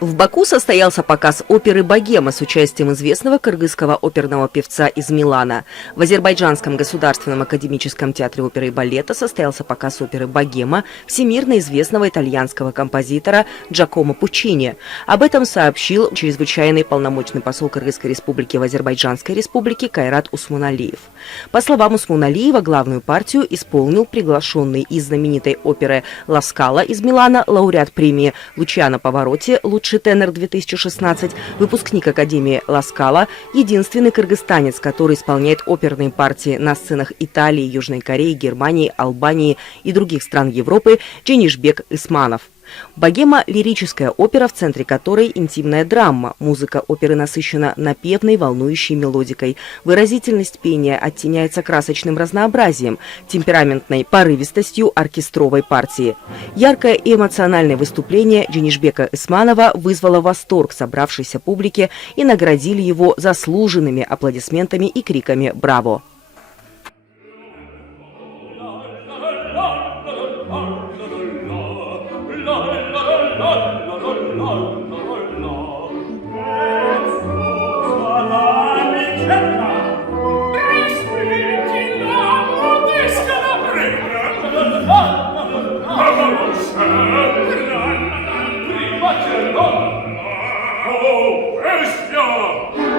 В Баку состоялся показ оперы «Богема» с участием известного кыргызского оперного певца из Милана. В Азербайджанском государственном академическом театре оперы и балета состоялся показ оперы «Богема» всемирно известного итальянского композитора Джакомо Пуччини. Об этом сообщил чрезвычайный полномочный посол Кыргызской республики в Азербайджанской республике Кайрат Усмуналиев. По словам Усмуналиева, главную партию исполнил приглашенный из знаменитой оперы «Ла Скала» из Милана лауреат премии Лучиано Паваротти «Лучший тенор 2016», выпускник Академии Ла Скала, единственный кыргызстанец, который исполняет оперные партии на сценах Италии, Южной Кореи, Германии, Албании и других стран Европы, Дженишбек Исманов. «Богема» – лирическая опера, в центре которой интимная драма. Музыка оперы насыщена напевной, волнующей мелодикой. Выразительность пения оттеняется красочным разнообразием, темпераментной порывистостью оркестровой партии. Яркое и эмоциональное выступление Дженишбека Исманова вызвало восторг собравшейся публики и наградили его заслуженными аплодисментами и криками «Браво!». Oh, bestia!